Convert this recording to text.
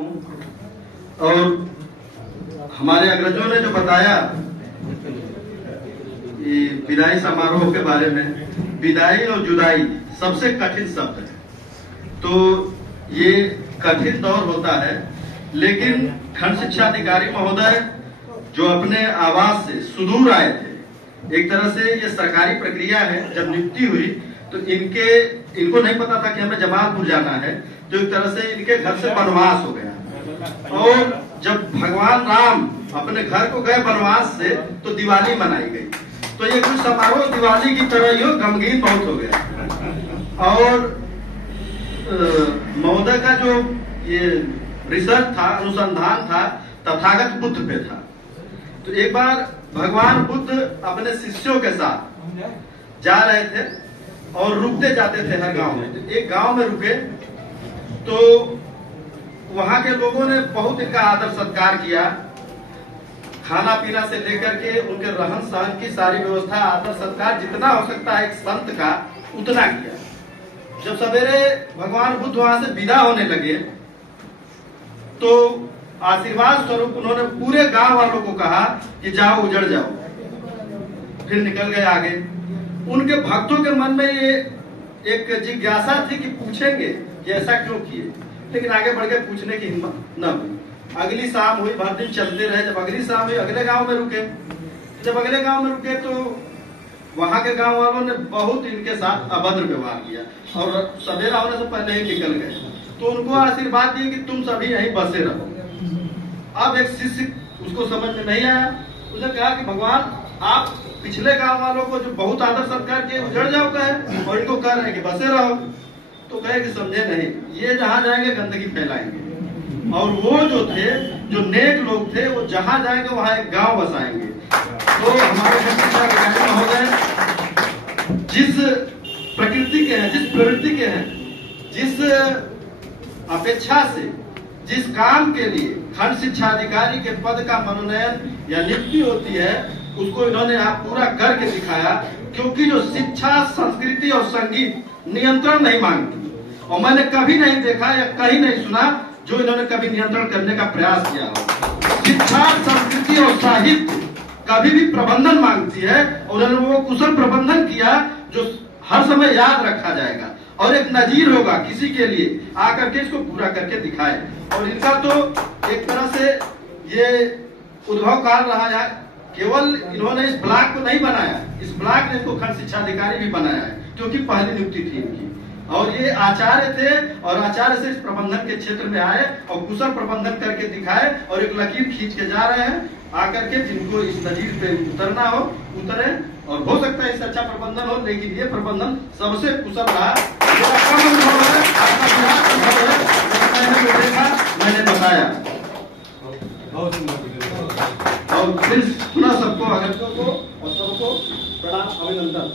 हूँ। और हमारे अग्रजों ने जो बताया विदाई समारोह के बारे में, विदाई और जुदाई सबसे कठिन शब्द है। तो ये कठिन दौर होता है, लेकिन खंड शिक्षा अधिकारी महोदय जो अपने आवास से सुदूर आए थे, एक तरह से ये सरकारी प्रक्रिया है। जब नियुक्ति हुई तो इनको नहीं पता था कि हमें जमालपुर जाना है, तो एक तरह से इनके घर से वनवास हो गया। और जब भगवान राम अपने घर को गए वनवास से, तो दिवाली मनाई गई। तो ये कुछ समारोह दिवाली की तरह ही गमगीन बहुत हो गया। और महोदय का जो ये रिसर्च था, अनुसंधान था, तथागत बुद्ध पे था। तो एक बार भगवान बुद्ध अपने शिष्यों के साथ जा रहे थे और रुकते जाते थे हर गांव में। तो एक गांव में रुके तो वहां के लोगों ने बहुत इनका आदर सत्कार किया। खाना पीना से लेकर के उनके रहन सहन की सारी व्यवस्था, आदर सत्कार जितना हो सकता है एक संत का, उतना किया। जब सवेरे भगवान बुद्ध वहां से विदा होने लगे तो आशीर्वाद स्वरूप उन्होंने पूरे गांव वालों को कहा कि जाओ, उजड़ जाओ। फिर निकल गए आगे। उनके भक्तों के मन में ये एक जिज्ञासा थी कि पूछेंगे कि ऐसा क्यों किए, लेकिन आगे बढ़ के पूछने की हिम्मत न हुई। अगली शाम हुई, भर दिन चलते रहे। जब अगली शाम हुई, अगले गांव में रुके। जब अगले गांव में रुके तो वहां के गांव वालों ने बहुत इनके साथ अभद्र व्यवहार किया और सवेरा होने से पहले ही निकल गए। तो उनको आशीर्वाद दिए कि तुम सभी यहीं बसे रहो। अब एक शिष्य, उसको समझ में नहीं आया, उसने कहा कि भगवान आप पिछले गांव वालों को जो बहुत आदर सत्कार किए उजड़ जाओ कहे, और इनको कह रहे हैं कि बसे रहो। तो कहे कि समझे नहीं, ये जहां जाएंगे गंदगी फैलाएंगे। और वो जो थे, जो नेक लोग थे, वो जहां जाएंगे वहां एक गांव बसाएंगे। तो हमारे महोदय जिस प्रकृति के हैं, जिस प्रवृत्ति के हैं, जिस अपेक्षा से, जिस काम के लिए खंड शिक्षा अधिकारी के पद का मनोनयन या नियुक्ति होती है, उसको इन्होंने यहाँ पूरा करके दिखाया। क्योंकि जो शिक्षा, संस्कृति और संगीत नियंत्रण नहीं मांगती, और मैंने कभी नहीं देखा या कहीं नहीं सुना जो इन्होंने कभी नियंत्रण करने का प्रयास किया हो। शिक्षा, संस्कृति और साहित्य कभी भी प्रबंधन मांगती है, और उन्होंने वो कुशल प्रबंधन किया जो हर समय याद रखा जाएगा और एक नजीर होगा किसी के लिए, आकर के इसको पूरा करके दिखाए। और इनका तो एक तरह से ये उद्भव काल रहा है। केवल इन्होंने इस ब्लॉक को नहीं बनाया, इस ब्लॉक ने इसको खंड शिक्षा अधिकारी भी बनाया है, क्योंकि पहली नियुक्ति थी इनकी। और ये आचार्य थे, और आचार्य से इस प्रबंधन के क्षेत्र में आए और कुशल प्रबंधन करके दिखाए, और एक लकीर खींच के जा रहे हैं। आकर के जिनको इस नजीर पे उतरना हो उतरे, और हो सकता है इससे अच्छा प्रबंधन हो, लेकिन ये प्रबंधन सबसे कुशल रहा। मैंने बताया और फिर सुना सबको, अगस्तों को और सबको प्रणाम, अभिनंदन।